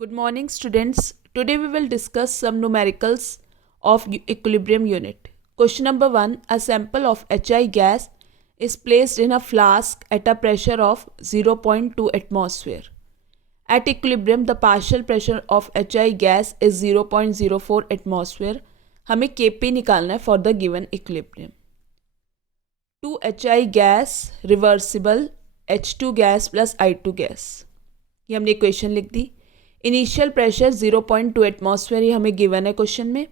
Good morning, students. Today we will discuss some numericals of equilibrium unit. Question number 1. A sample of HI gas is placed in a flask at a pressure of 0.2 atmosphere. At equilibrium, the partial pressure of HI gas is 0.04 atmosphere. हमें Kp निकालना है for the given equilibrium. 2 HI gas reversible H2 gas plus I2 gas. ये हमने equation लिख दी. Initial pressure 0.2 atmosphere ये हमें given है question में.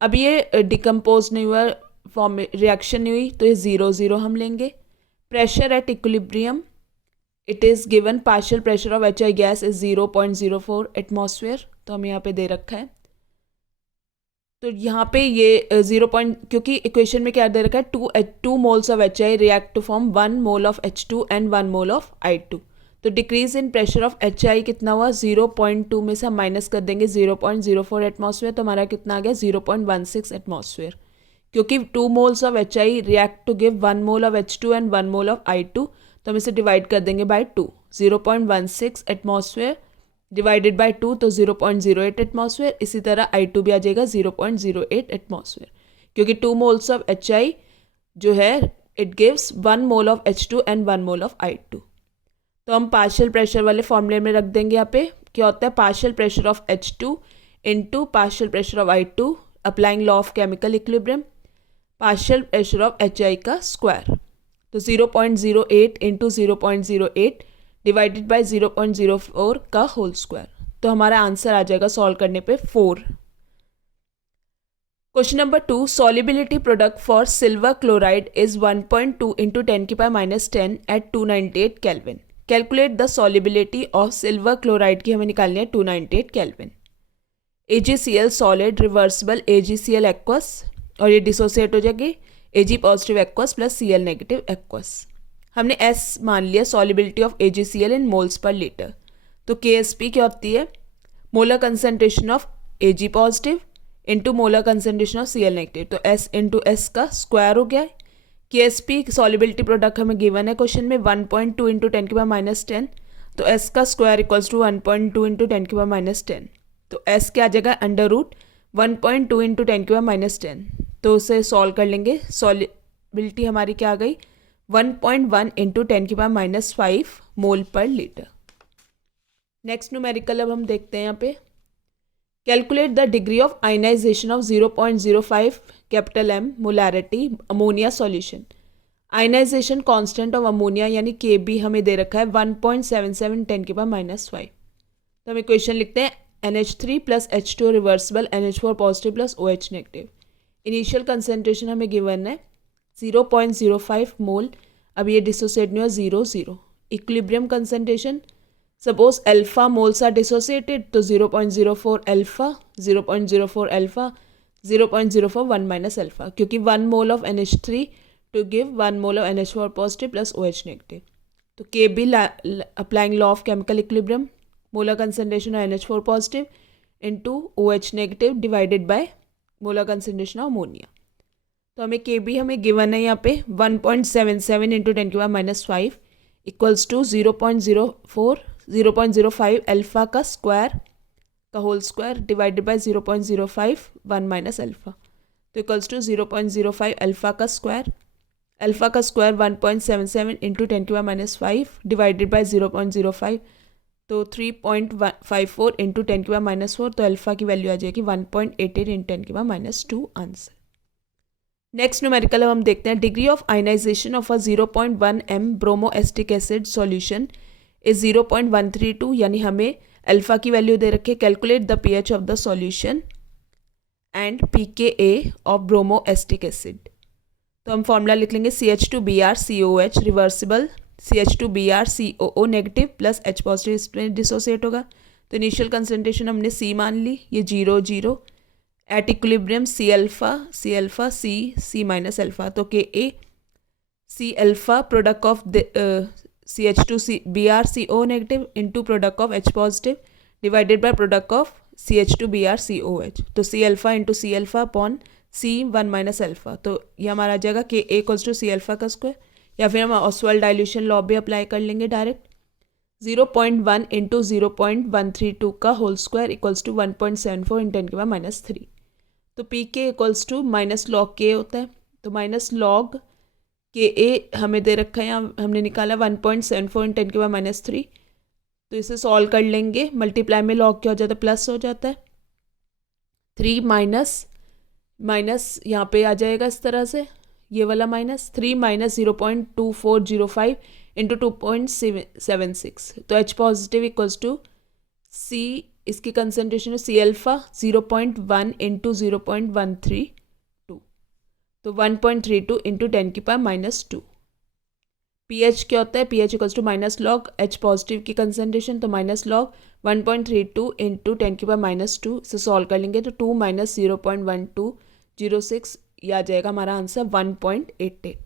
अब ये डिकम्पोज नहीं हुआ, फॉर्म रिएक्शन नहीं हुई, तो ये 0 हम लेंगे. Pressure at equilibrium it is given partial pressure of H I gas is 0.04 atmosphere, तो हमें यहाँ पे दे रखा है. तो यहाँ पे ये 0. क्योंकि इक्वेशन में क्या दे रखा है, 2 moles of H I react to form 1 mole of H2 and 1 mole of I2. तो decrease in pressure of H I कितना हुआ, 0.2 में से हम माइनस कर देंगे 0.04 एटमॉस्फेयर, तो हमारा कितना आ गया 0.16 एटमॉस्फेयर. क्योंकि 2 moles of H I react to give 1 mole of H2 and 1 mole of I2, तो हम इसे डिवाइड कर देंगे बाय 2. 0.16 एटमॉस्फेयर डिवाइडेड बाय 2 तो 0.08 एटमॉस्फेयर. इसी तरह I2 भी आ जाएगा 0.08 एटमॉस्फेयर, क्योंकि 2 मोल्स ऑफ एच आई जो है it gives 1 mole of H2 and 1 mole of I2. तो हम पार्शियल प्रेशर वाले फॉर्मूले में रख देंगे. यहाँ पे क्या होता है, partial pressure of H2 into partial pressure of I2 applying law of chemical equilibrium, partial pressure of HI का स्क्वायर. तो 0.08 इंटू 0.08 डिवाइडेड बाय 0.04 का होल स्क्वायर. तो हमारा आंसर आ जाएगा सॉल्व करने पे 4. Question number 2. Solubility product for silver chloride is 1.2 into 10⁻10 at 298 kelvin. Calculate the solubility of silver chloride की हमें निकालनी है 298 kelvin. AgCl solid reversible AgCl aqueous, और ये डिसोसिएट हो जाएगी Ag positive aqueous plus Cl negative aqueous. हमने S मान लिया solubility of AgCl in moles per litre. तो KSP क्या होती है, molar concentration of Ag positive into molar concentration of Cl negative. तो S इंटू S का स्क्वायर हो गया है. KSP सॉल्युबिलिटी प्रोडक्ट हमें गिवन है क्वेश्चन में 1.2 इंटू 10⁻10, तो S का स्क्वायर इक्वल्स टू 1.2 इंटू 10⁻10. तो S क्या आ जाएगा अंडर रूट 1.2 इंटू 10⁻10. तो उसे सॉल्व कर लेंगे. सॉल्युबिलिटी हमारी क्या आ गई 1.1 इंटू 10⁻5 मोल पर लीटर. नेक्स्ट न्यूमेरिकल अब हम देखते हैं यहाँ पे. Calculate the degree of ionization of 0.05 capital M molarity ammonia solution. Ionization constant of ammonia यानी Kb हमें दे रखा है 1.77 10⁻5. तो हम इक्वेशन लिखते हैं NH3 plus H2 reversible NH4 positive plus OH negative. Initial concentration हमें गिवन है 0.05 मोल. अब ये डिसोसिएट नहीं हुआ 0. Equilibrium concentration suppose alpha moles are dissociated, तो 0.04 अल्फा 0.04 अल्फा 0.04 1 माइनस अल्फा, क्योंकि 1 mole of NH3 to give 1 mole of NH4 positive plus OH negative. तो Kb applying law of chemical equilibrium, molar concentration of NH4 positive into OH negative divided by molar concentration of ammonia. तो हमें Kb हमें given है यहाँ पे 1.77 into 10⁻5 equals to 0.05 alpha का square का whole square divided by 0.05 1 minus alpha. तो equals to 0.05 alpha का स्क्वायर. अल्फा का स्क्वायर 1.77 इंटू 10⁻5 डिवाइडेड बाय 0.05, तो 3.54 इंटू 10⁻4. तो अल्फा की वैल्यू आ जाएगी 1.88 इंटू 10⁻2 आंसर. नेक्स्ट न्यूमेरिकल हम देखते हैं. Degree of ionization of a 0.1 M bromo acetic acid solution is 0.132, यानी हमें अल्फा की वैल्यू दे रखे. Calculate the pH of the solution and pKa of bromo acetic acid. तो हम फॉर्मूला लिख लेंगे CH2BrCOH reversible CH2BrCOO negative plus H positive, इसमें डिसोसिएट होगा. तो इनिशियल कंसनट्रेशन हमने C मान ली, ये 0 at equilibrium C alpha C minus alpha. तो Ka C alpha product of CH2BrCO negative into product of H positive divided by product of CH2BrCOH. तो C alpha into C alpha upon C 1 minus alpha. तो ये हमारा आ जाएगा Ka equals to C alpha का square, या फिर हम ऑसवाल्ड डाइल्यूशन लॉ भी अप्लाई कर लेंगे डायरेक्ट. 0.1 इंटू 0.132 का होल स्क्वायर इक्वल्स टू 1.74 इन 10 की पावर -3। तो पी के इक्वल्स टू माइनस लॉग के होता है, तो माइनस लॉग के ए हमें दे रखा है, यहाँ हमने निकाला 1.74 इन 10 की पावर -3। तो इसे सॉल्व कर लेंगे, मल्टीप्लाई में लॉग क्या हो जाता है, प्लस हो जाता है। 3 माइनस यहाँ पे आ जाएगा इस तरह से, ये वाला माइनस 3 माइनस 0.2405 इंटू 2.76। तो H positive equals to C, इसकी कंसनट्रेशन है C अल्फा 0.1 इंटू 0.132, तो 1.32 इंटू 10 की पावर -2। pH क्या होता है, pH equals to minus log H positive की कंसनट्रेशन, तो माइनस लॉग 1.32 इंटू 10 की पावर -2। इसे सॉल्व कर लेंगे तो 2 माइनस 0.1206, यह आ जाएगा हमारा आंसर 1.88।